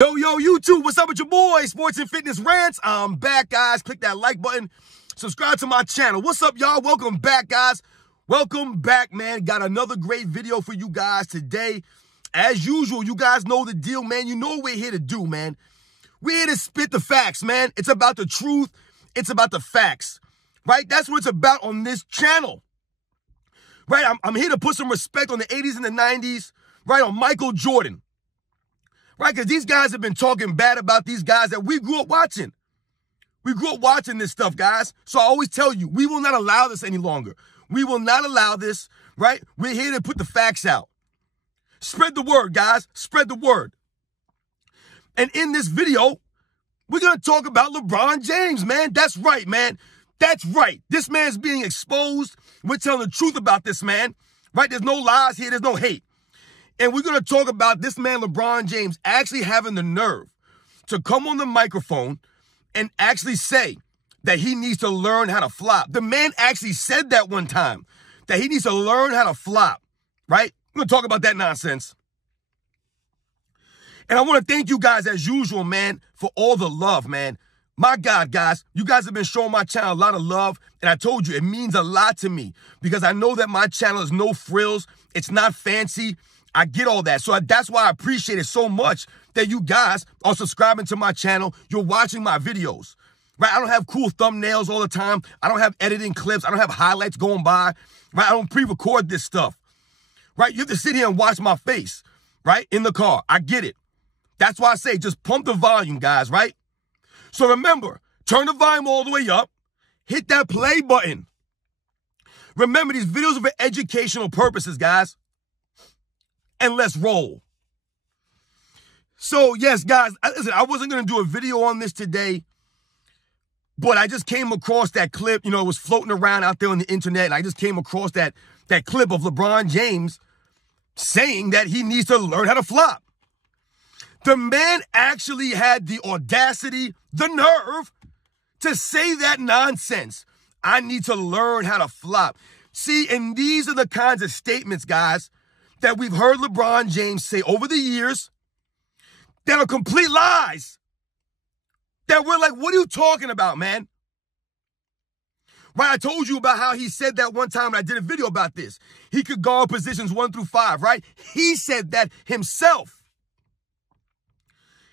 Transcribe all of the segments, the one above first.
Yo, YouTube, what's up with your boy? Sports and Fitness Rants. I'm back, guys. Click that like button. Subscribe to my channel. What's up, y'all? Welcome back, guys. Welcome back, man. Got another great video for you guys today. As usual, you guys know the deal, man. You know what we're here to do, man. We're here to spit the facts, man. It's about the truth. It's about the facts, right? That's what it's about on this channel, right? I'm here to put some respect on the 80s and the 90s, right, on Michael Jordan. Right, because these guys have been talking bad about these guys that we grew up watching. We grew up watching this stuff, guys. So I always tell you, we will not allow this any longer. We will not allow this, right? We're here to put the facts out. Spread the word, guys. Spread the word. And in this video, we're going to talk about LeBron James, man. That's right, man. That's right. This man's being exposed. We're telling the truth about this man, right? There's no lies here. There's no hate. And we're going to talk about this man, LeBron James, actually having the nerve to come on the microphone and actually say that he needs to learn how to flop. The man actually said that one time, that he needs to learn how to flop, right? We're going to talk about that nonsense. And I want to thank you guys, as usual, man, for all the love, man. My God, guys, you guys have been showing my channel a lot of love. And I told you, it means a lot to me because I know that my channel is no frills. It's not fancy. I get all that. So that's why I appreciate it so much that you guys are subscribing to my channel. You're watching my videos, right? I don't have cool thumbnails all the time. I don't have editing clips. I don't have highlights going by, right? I don't pre-record this stuff, right? You have to sit here and watch my face, right? In the car. I get it. That's why I say just pump the volume, guys, right? So remember, turn the volume all the way up. Hit that play button. Remember, these videos are for educational purposes, guys. And let's roll. So, yes, guys, listen, I wasn't going to do a video on this today, but I just came across that clip. You know, it was floating around out there on the internet, and I just came across that clip of LeBron James saying that he needs to learn how to flop. The man actually had the audacity, the nerve to say that nonsense. I need to learn how to flop. See, and these are the kinds of statements, guys, that we've heard LeBron James say over the years that are complete lies. That we're like, what are you talking about, man? Right, I told you about how he said that one time, and I did a video about this. He could guard positions 1 through 5, right? He said that himself.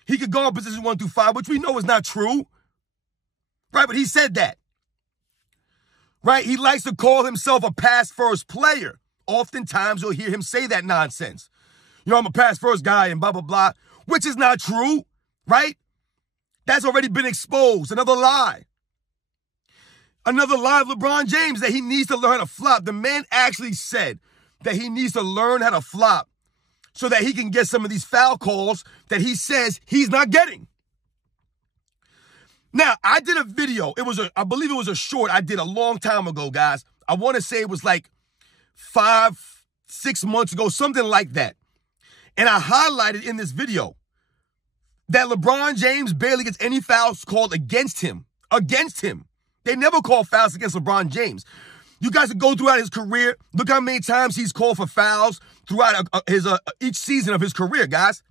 He could guard positions 1 through 5, which we know is not true. Right, but he said that. Right, he likes to call himself a pass-first player. Oftentimes, you'll hear him say that nonsense. You know, I'm a pass-first guy and blah, blah, blah, which is not true, right? That's already been exposed. Another lie. Another lie of LeBron James that he needs to learn how to flop. The man actually said that he needs to learn how to flop so that he can get some of these foul calls that he says he's not getting. Now, I did a video. I believe it was a short I did a long time ago, guys. I want to say it was like 5-6 months ago, something like that. And I highlighted in this video that LeBron James barely gets any fouls called against him. Against him. They never call fouls against LeBron James. You guys can go throughout his career. Look how many times he's called for fouls throughout each season of his career, guys.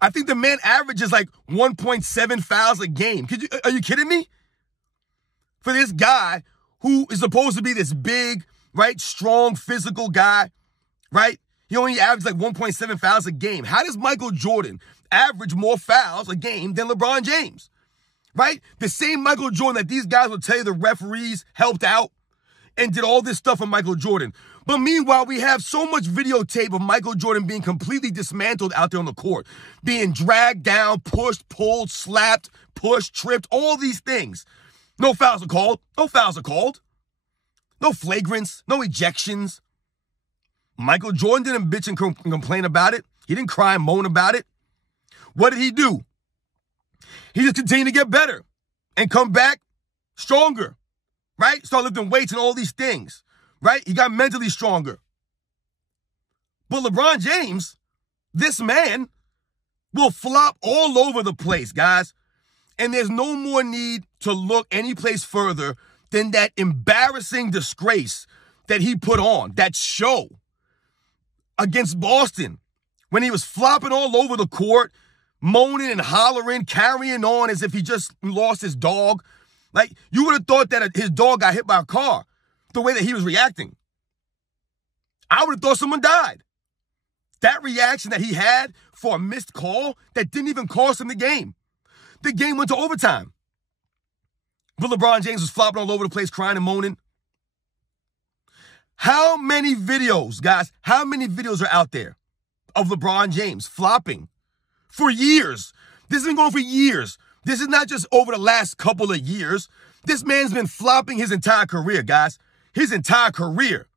I think the man averages like 1.7 fouls a game. Are you kidding me? For this guy who is supposed to be this big, right, strong, physical guy, right? He only averages like 1.7 fouls a game. How does Michael Jordan average more fouls a game than LeBron James, right? The same Michael Jordan that these guys will tell you the referees helped out and did all this stuff for Michael Jordan. But meanwhile, we have so much videotape of Michael Jordan being completely dismantled out there on the court, being dragged down, pushed, pulled, slapped, pushed, tripped, all these things. No fouls are called. No fouls are called. No flagrants, no ejections. Michael Jordan didn't bitch and complain about it. He didn't cry and moan about it. What did he do? He just continued to get better and come back stronger, right? Start lifting weights and all these things, right? He got mentally stronger. But LeBron James, this man, will flop all over the place, guys. And there's no more need to look any place further than that embarrassing disgrace that he put on, that show against Boston when he was flopping all over the court, moaning and hollering, carrying on as if he just lost his dog. Like, you would have thought that his dog got hit by a car, the way that he was reacting. I would have thought someone died. That reaction that he had for a missed call that didn't even cost him the game. The game went to overtime. But LeBron James was flopping all over the place, crying and moaning. How many videos, guys, how many videos are out there of LeBron James flopping for years? This has been going for years. This is not just over the last couple of years. This man's been flopping his entire career, guys. His entire career.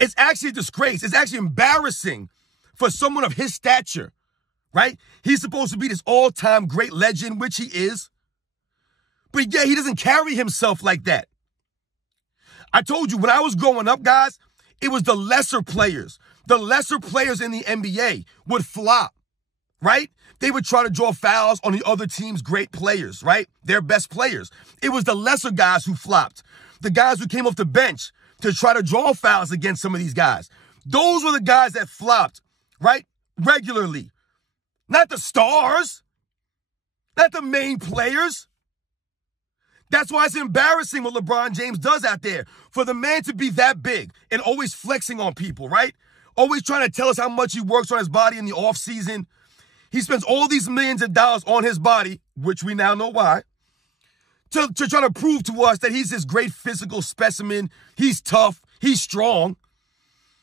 It's actually a disgrace. It's actually embarrassing for someone of his stature, right? He's supposed to be this all-time great legend, which he is. But yeah, he doesn't carry himself like that. I told you, when I was growing up, guys, it was the lesser players. The lesser players in the NBA would flop, right? They would try to draw fouls on the other team's great players, right? Their best players. It was the lesser guys who flopped. The guys who came off the bench to try to draw fouls against some of these guys. Those were the guys that flopped, right? Regularly. Not the stars. Not the main players. That's why it's embarrassing what LeBron James does out there. For the man to be that big and always flexing on people, right? Always trying to tell us how much he works on his body in the offseason. He spends all these millions of dollars on his body, which we now know why, to try to prove to us that he's this great physical specimen. He's tough. He's strong.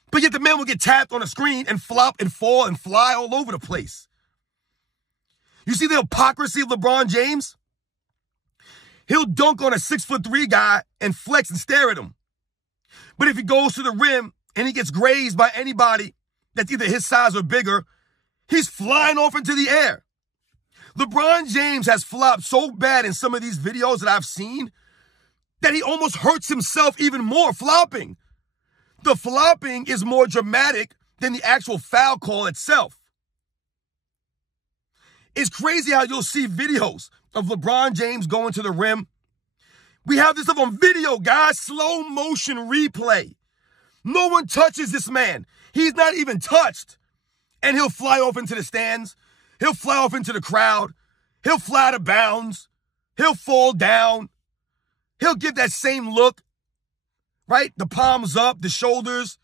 But yet the man will get tapped on a screen and flop and fall and fly all over the place. You see the hypocrisy of LeBron James? He'll dunk on a 6'3" guy and flex and stare at him. But if he goes to the rim and he gets grazed by anybody that's either his size or bigger, he's flying off into the air. LeBron James has flopped so bad in some of these videos that I've seen that he almost hurts himself even more flopping. The flopping is more dramatic than the actual foul call itself. It's crazy how you'll see videos of LeBron James going to the rim. We have this stuff on video, guys. Slow motion replay. No one touches this man. He's not even touched. And he'll fly off into the stands. He'll fly off into the crowd. He'll fly out of bounds. He'll fall down. He'll give that same look, right? The palms up, the shoulders.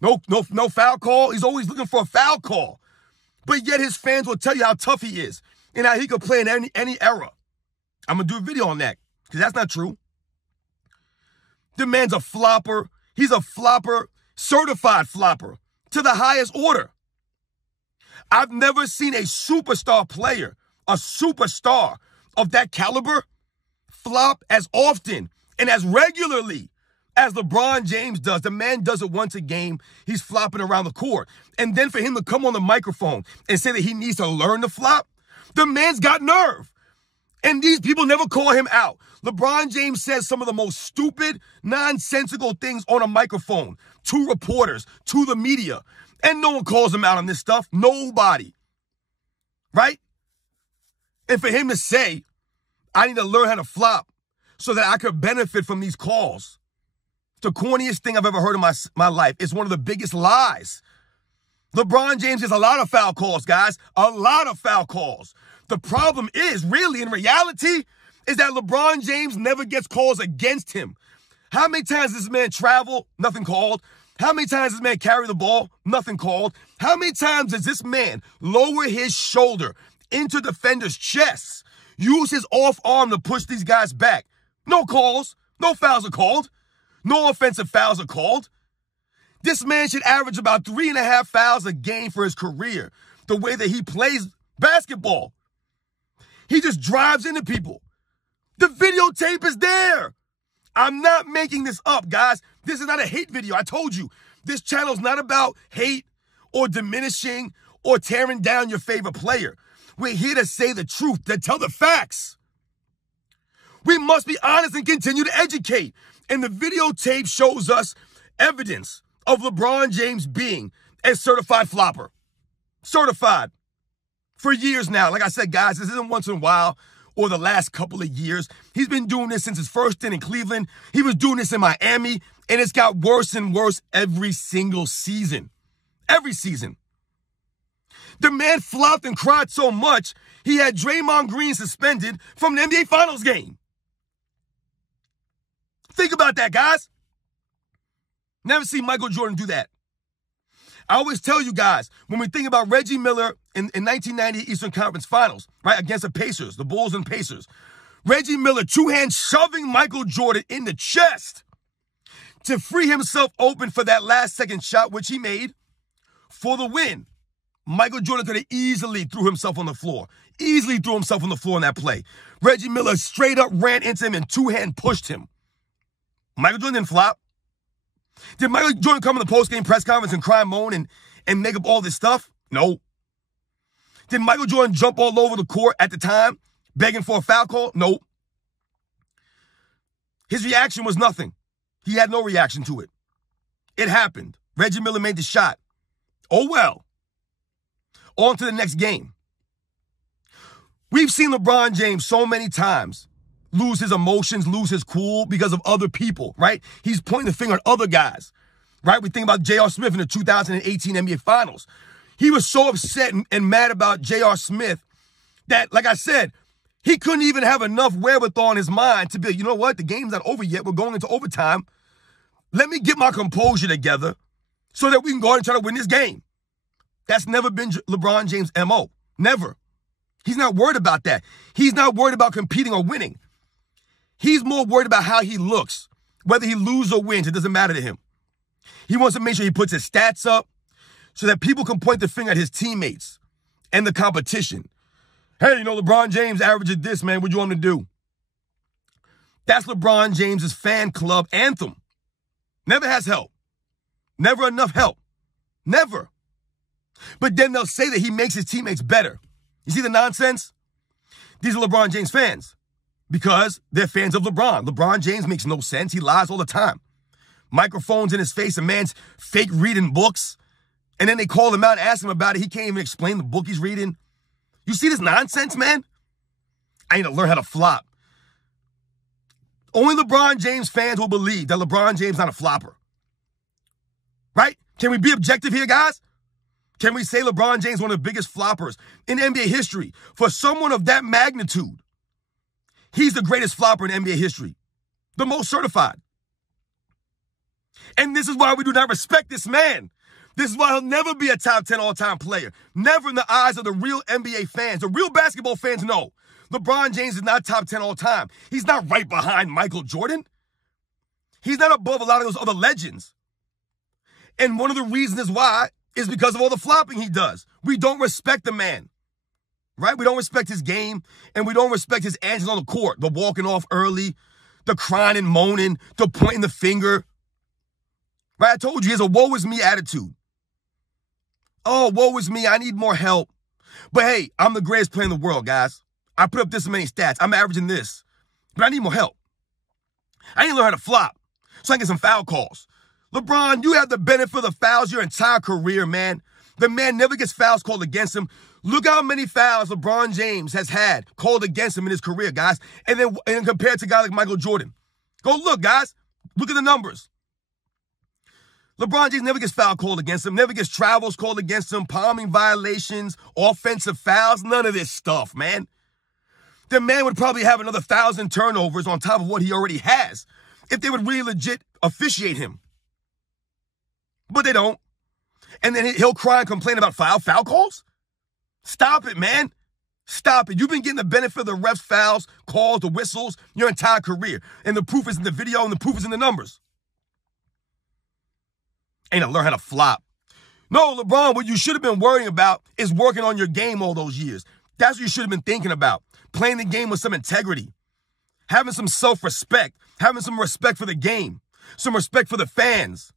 No foul call. He's always looking for a foul call. But yet his fans will tell you how tough he is and how he could play in any era. I'm going to do a video on that because that's not true. The man's a flopper. He's a flopper, certified flopper to the highest order. I've never seen a superstar player, a superstar of that caliber, flop as often and as regularly as LeBron James does. The man does it once a game. He's flopping around the court. And then for him to come on the microphone and say that he needs to learn to flop, the man's got nerve. And these people never call him out. LeBron James says some of the most stupid, nonsensical things on a microphone to reporters, to the media. And no one calls him out on this stuff. Nobody. Right? And for him to say, I need to learn how to flop so that I could benefit from these calls. The corniest thing I've ever heard in my life. It's one of the biggest lies. LeBron James has a lot of foul calls, guys. A lot of foul calls. The problem is, really, in reality, is that LeBron James never gets calls against him. How many times does this man travel? Nothing called. How many times does this man carry the ball? Nothing called. How many times does this man lower his shoulder into defenders' chests, use his off arm to push these guys back? No calls. No fouls are called. No offensive fouls are called. This man should average about 3.5 fouls a game for his career, the way that he plays basketball. He just drives into people. The videotape is there. I'm not making this up, guys. This is not a hate video. I told you, this channel is not about hate or diminishing or tearing down your favorite player. We're here to say the truth, to tell the facts. We must be honest and continue to educate. And the videotape shows us evidence of LeBron James being a certified flopper. Certified. For years now. Like I said, guys, this isn't once in a while or the last couple of years. He's been doing this since his first stint in Cleveland. He was doing this in Miami, and it's got worse and worse every single season. Every season. The man flopped and cried so much, he had Draymond Green suspended from the NBA Finals game. Think about that, guys. Never seen Michael Jordan do that. I always tell you guys, when we think about Reggie Miller in 1990 Eastern Conference Finals, right, against the Pacers, the Bulls and Pacers, Reggie Miller two-hand shoving Michael Jordan in the chest to free himself open for that last-second shot, which he made for the win. Michael Jordan could have easily threw himself on the floor. Easily threw himself on the floor in that play. Reggie Miller straight up ran into him and two-hand pushed him. Michael Jordan didn't flop. Did Michael Jordan come in the post-game press conference and cry and moan and make up all this stuff? No. Did Michael Jordan jump all over the court at the time, begging for a foul call? No. His reaction was nothing. He had no reaction to it. It happened. Reggie Miller made the shot. Oh, well. On to the next game. We've seen LeBron James so many times lose his emotions, lose his cool because of other people, right? He's pointing the finger at other guys, right? We think about J.R. Smith in the 2018 NBA Finals. He was so upset and mad about J.R. Smith that, like I said, he couldn't even have enough wherewithal in his mind to be like, you know what? The game's not over yet. We're going into overtime. Let me get my composure together so that we can go out and try to win this game. That's never been LeBron James' MO. Never. He's not worried about that. He's not worried about competing or winning. He's more worried about how he looks. Whether he loses or wins, it doesn't matter to him. He wants to make sure he puts his stats up so that people can point the finger at his teammates and the competition. Hey, you know, LeBron James averages this, man. What do you want him to do? That's LeBron James's fan club anthem. Never has help. Never enough help. Never. But then they'll say that he makes his teammates better. You see the nonsense? These are LeBron James fans because they're fans of LeBron. LeBron James makes no sense. He lies all the time. Microphones in his face, a man's fake reading books. And then they call him out and ask him about it. He can't even explain the book he's reading. You see this nonsense, man? I need to learn how to flop. Only LeBron James fans will believe that LeBron James is not a flopper. Right? Can we be objective here, guys? Can we say LeBron James is one of the biggest floppers in NBA history? For someone of that magnitude, he's the greatest flopper in NBA history. The most certified. And this is why we do not respect this man. This is why he'll never be a top 10 all-time player. Never in the eyes of the real NBA fans. The real basketball fans know LeBron James is not top 10 all-time. He's not right behind Michael Jordan. He's not above a lot of those other legends. And one of the reasons is why is because of all the flopping he does. We don't respect the man, right? We don't respect his game, and we don't respect his antics on the court. The walking off early, the crying and moaning, the pointing the finger. Right? I told you, he has a woe is me attitude. Oh, woe is me. I need more help. But hey, I'm the greatest player in the world, guys. I put up this many stats. I'm averaging this. But I need more help. I need to learn how to flop so I can get some foul calls. LeBron, you have the benefit of the fouls your entire career, man. The man never gets fouls called against him. Look how many fouls LeBron James has had called against him in his career, guys. And then compared to a guy like Michael Jordan. Go look, guys. Look at the numbers. LeBron James never gets foul called against him, never gets travels called against him, palming violations, offensive fouls, none of this stuff, man. The man would probably have another 1,000 turnovers on top of what he already has if they would really legit officiate him. But they don't. And then he'll cry and complain about foul calls? Stop it, man. Stop it. You've been getting the benefit of the refs' fouls, calls, the whistles your entire career. And the proof is in the video and the proof is in the numbers. Ain't to learn how to flop. No, LeBron, what you should have been worrying about is working on your game all those years. That's what you should have been thinking about. Playing the game with some integrity. Having some self-respect. Having some respect for the game. Some respect for the fans.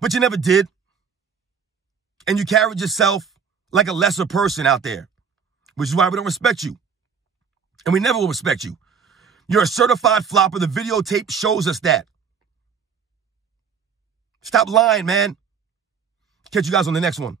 But you never did. And you carried yourself like a lesser person out there. Which is why we don't respect you. And we never will respect you. You're a certified flopper. The videotape shows us that. Stop lying, man. Catch you guys on the next one.